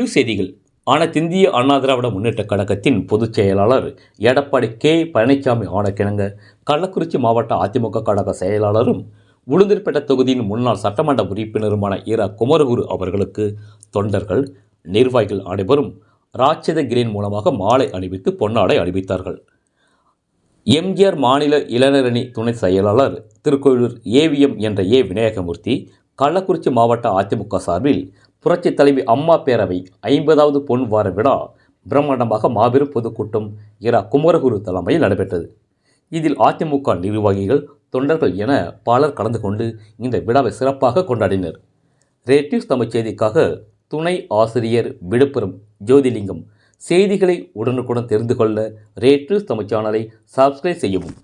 News செய்திகள். அனைத்திந்திய அண்ணா திராவிட முன்னேற்றக் கழகத்தின் பொதுச் செயலாளர் எடப்பாடி கே. பழனிசாமி ஆணைக்கிணங்க கள்ளக்குறிச்சி மாவட்ட அதிமுக கழக செயலாளரும் உளுந்தூர்பேட்டை தொகுதியின் முன்னாள் சட்டமன்ற உறுப்பினருமான இரா. குமரகுரு அவர்களுக்கு தொண்டர்கள், நிர்வாகிகள் அனைவரும் ராட்சத கிரீன் மூலமாக மாலை அணிவித்து பொன்னாடை அணிவித்தார்கள். எம்.ஜி.ஆர். மாநில இளைஞரணி துணை செயலாளர் திருக்கோயிலூர் ஏவிஎம் என்ற ஏ. விநாயகமூர்த்தி கள்ளக்குறிச்சி மாவட்ட அதிமுக சார்பில் புரட்சித் தலைவி அம்மா பேரவை 50வது பொன் வார விழா பிரம்மாண்டமாக மாபெரும் பொதுக்கூட்டம் இரா. குமரகுரு தலைமையில் நடைபெற்றது. இதில் அதிமுக நிர்வாகிகள், தொண்டர்கள் என பலர் கலந்து கொண்டு இந்த விழாவை சிறப்பாக கொண்டாடினர். ரேட் நியூஸ் தமிழ் செய்திக்காக துணை ஆசிரியர் விழுப்புரம் ஜோதிலிங்கம். செய்திகளை உடனுக்குடன் தெரிந்து கொள்ள ரேட் நியூஸ் தமிழ் சேனலை சப்ஸ்கிரைப் செய்யவும்.